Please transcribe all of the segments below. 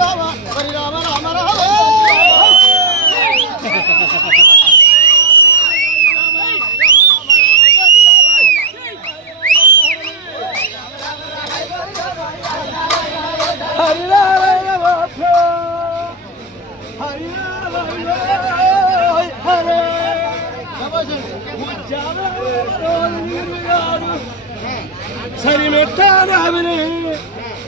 రామ హరి రామ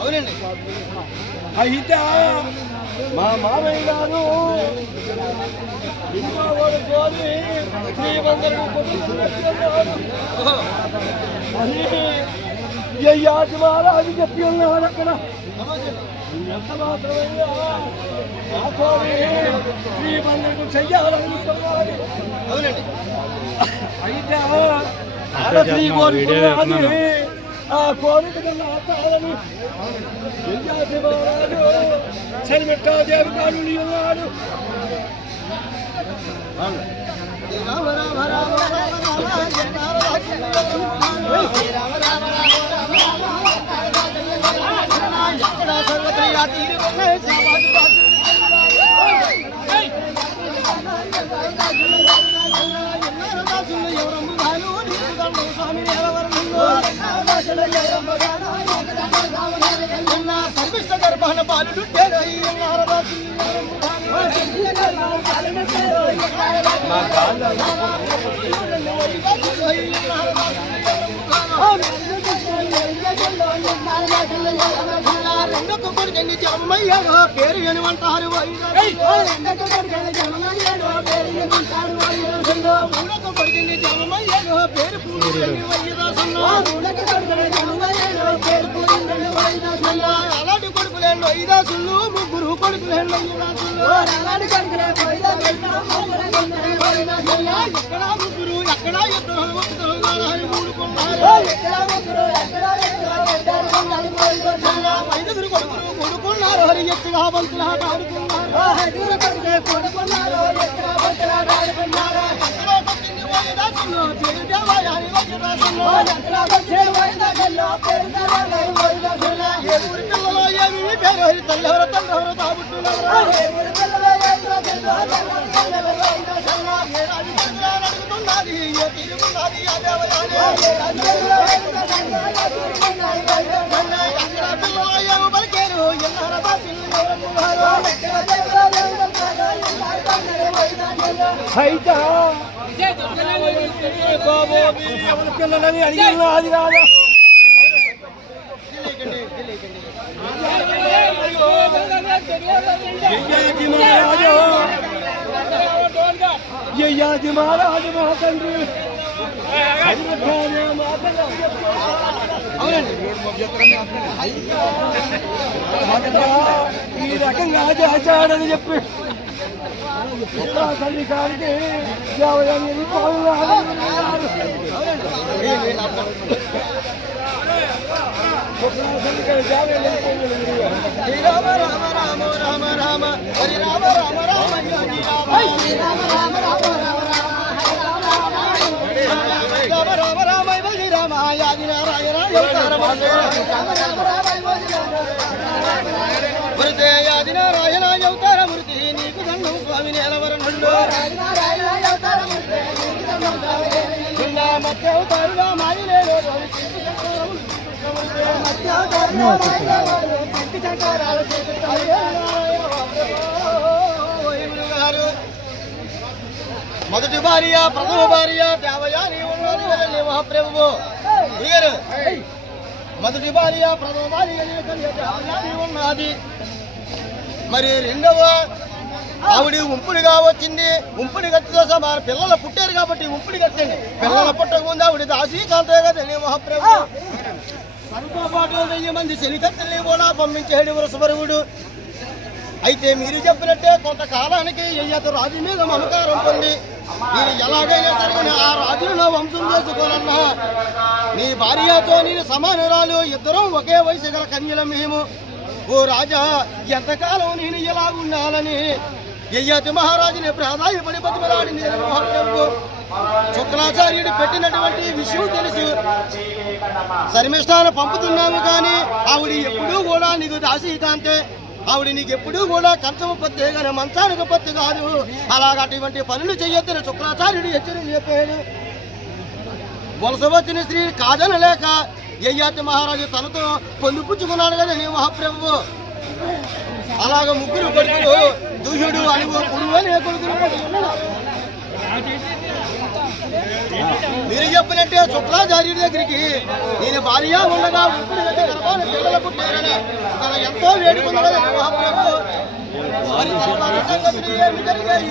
అవునండి. అయితే మా మామయ్య గారు అయ్యాది మహారాజు చెప్పి ఉన్నాడు అక్కడ. ఎంత చెయ్యాలనుకున్నాడు. అవునండి. అయితే ఆడ శ్రీ కోరుకున్నది ఆ కోరిక ఆచాలని అయ్యాది మహారాజు చనిపెట్టా దేవి కాడు ఉన్నాడు రామ రామ రామ రామ రామ ఎక్కడ సర్వత్రయా తీరుకునే సమాజ సర్విష్ట గర్భాన బాలుడు రెండొక్క కొడుకండి జన్మయ్యాడు పేరు వినమంటారు మూడొక్క కొడుకండి జన్మయ్యాడు పేరు పూలు అలాంటి కొడుకులేండు ఐదాసులు ముగ్గురు కొడుకులేండు ఎక్కడ ముగ్గురు ఎక్కడ ఇద్దరు ఒక్కరు మూడు కొన్నారు ఐదుగురు కొడుకులు కొడుకున్నారు హరి ఎత్తుగా బంతులా తల్లెవర తండ్రెవర తాబుట్టున్నారు అడుగుతున్నది ఏ తిరుగున్నది ఆ దేవయానే ఎక్కడ పిల్లలు పలికేరు ఎన్నార అయితే బాబు ఎవరి పిల్లలని అడిగినా అది రాదా యజ్ఞాతి మహారాజు యజ్ఞాతి ఈ రకంగా చేశాడని చెప్పి నా యాభై ఎనిమిది పాలు శ్రీరామ రామ రామ రామ రామ హరి రామ రామ రామ యోగి రామ రామ రామ రామ రామ రామ రామ రామ రామ రామ రామ మొదటి భార్య ప్రథమ భార్య దేవయాని ఉన్నది వదలి మహాప్రభు గురుగారు మొదటి భార్య ప్రథమ భార్య ఉన్నది మరి రెండవ ఆవిడ ఉంపుడిగా వచ్చింది. ఉంపుడి గట్టితో సమాన పిల్లలు పుట్టారు కాబట్టి ఉంపుడి కట్టండి పిల్లల పుట్టక ముందు ఆవిడ దాసి కాంతగా తెలియ మహాప్రభు సర్వపాటు పాటు వెయ్యి మంది శనికత్తెల్ని కూడా పంపించాడు వరసపరువుడు అయితే మీరు చెప్పినట్టే కొంతకాలానికి అయ్యత రాజు మీద మమకారం పొంది నేను ఎలాగైనా సరే ఆ రాజును నా వంశం చేసుకోనన్నా నీ భార్యతో నేను సమానురాలు ఇద్దరం ఒకే వయసు గల కన్యల మేము. ఓ రాజా ఎంతకాలం నేను ఇలా ఉండాలని యయ్యతి మహారాజుని ప్రాధాయపడి బతిమలాడి మహాప్రభు శుక్రాచార్యుడు పెట్టినటువంటి విషయం తెలుసు. శర్మిష్టాన్ని పంపుతున్నాము కానీ ఆవిడ ఎప్పుడూ కూడా నీకు దాసీకాంతే ఆవిడ నీకు ఎప్పుడూ కూడా కంచము పత్తే కానీ మంచానికి పత్తి కాదు. అలాగటువంటి పనులు చేయొద్దని శుక్రాచార్యుడు హెచ్చరిక చెప్పాడు. వలస వచ్చిన స్త్రీ కాదనలేక యయ్యాతి మహారాజు తనతో పొందుపుచ్చుకున్నాడు కదా నీ మహాప్రభు. అలాగ ముగ్గురు కొడుకులు దూషుడు అని కొడుకు అని మీరు చెప్పినట్టే శుక్రాచార్యుడి దగ్గరికి నేను భార్య ఉండగా ఇప్పుడు పిల్లలు పుట్టారని తన ఎంతో వేడుకున్నది మహాప్రభు. ఏమి జరిగాయి?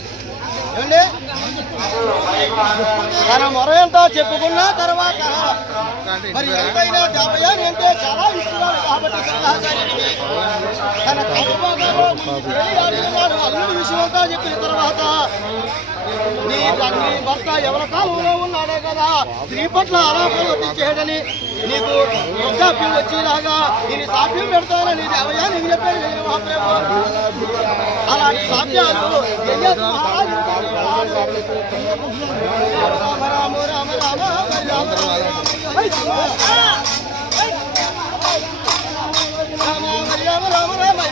ఏమండి? తన మొర ఏంటో చెప్పుకున్న తర్వాత మరి ఎంతైనా దేవయాని అంటే చాలా ఇస్తున్నారు కాబట్టి సలహాచార్యుడికి తన కడుపులో అడిగినాడు అల్లుడి విషయం చెప్పిన తర్వాత నీ తండ్రి భర్త ఎవరి కాలంలో ఉన్నాడే కదా? స్త్రీ పట్ల ఆరోపణలు చేయడని నీకు వృద్ధాప్యం వచ్చేలాగా నేను సాధ్యం పెడతానని దేవయ్యా నేను చెప్పాను అలాంటి సాధ్యాలు చెయ్యొద్దు రామ రామ రామ రామ హరి రామ రామ రామ రామ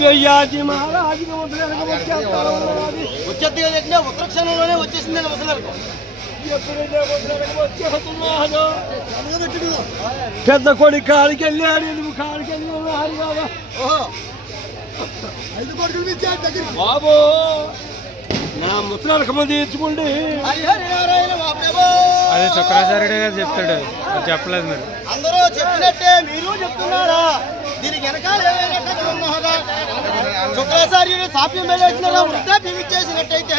గయ్యాజీ మహారాజుగా వచ్చేస్తారు వచ్చేది కదంటే ఉత్తర క్షణంలోనే వచ్చేసిందండి ముసలకు పెద్ద కొడుకు కాడికి వెళ్ళాడు నువ్వు కాడికి వెళ్ళి ఉన్నాడు కదా ఓహో. ఐదు కోట్లు ఇచ్చాడు దగ్గర బాబు. నా ముసలకమ తీర్చుకుంటే హరి హరి నారాయణ మా ప్రభు అదే శుక్రాచార్యుడే గారు చెప్తాడు. చెప్పలేదు మీరు. అందరూ చెప్పినట్టే మీరు చెప్తున్నారా? దీనికి వెనకాల శుక్రాచార్యుడు సాప్యం వేసిన వృద్ధాప్యం ఇచ్చేసినట్టయితే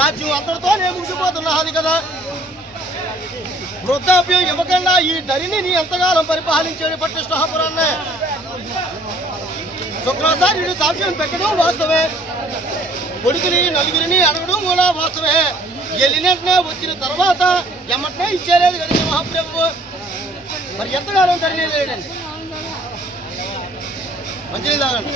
రాజ్యం అంతటితోనే ముగిసిపోతున్నది కదా. వృద్ధాప్యం ఇవ్వకుండా ఈ దరిని నీ ఎంతకాలం పరిపాలించాడు పట్టిష్టాపురాన్నే శుక్రాచార్యుడు సాక్ష్యం పెట్టడం వాస్తవే కొడుకుని నలుగురిని అడగడం కూడా వాస్తవే వెళ్ళినట్టునే వచ్చిన తర్వాత ఎమ్మటనే ఇచ్చేలేదు కదండి మహాప్రభు మరి ఎంతకాలం తరలేదండి మంచినీళ్ళు తాగండి.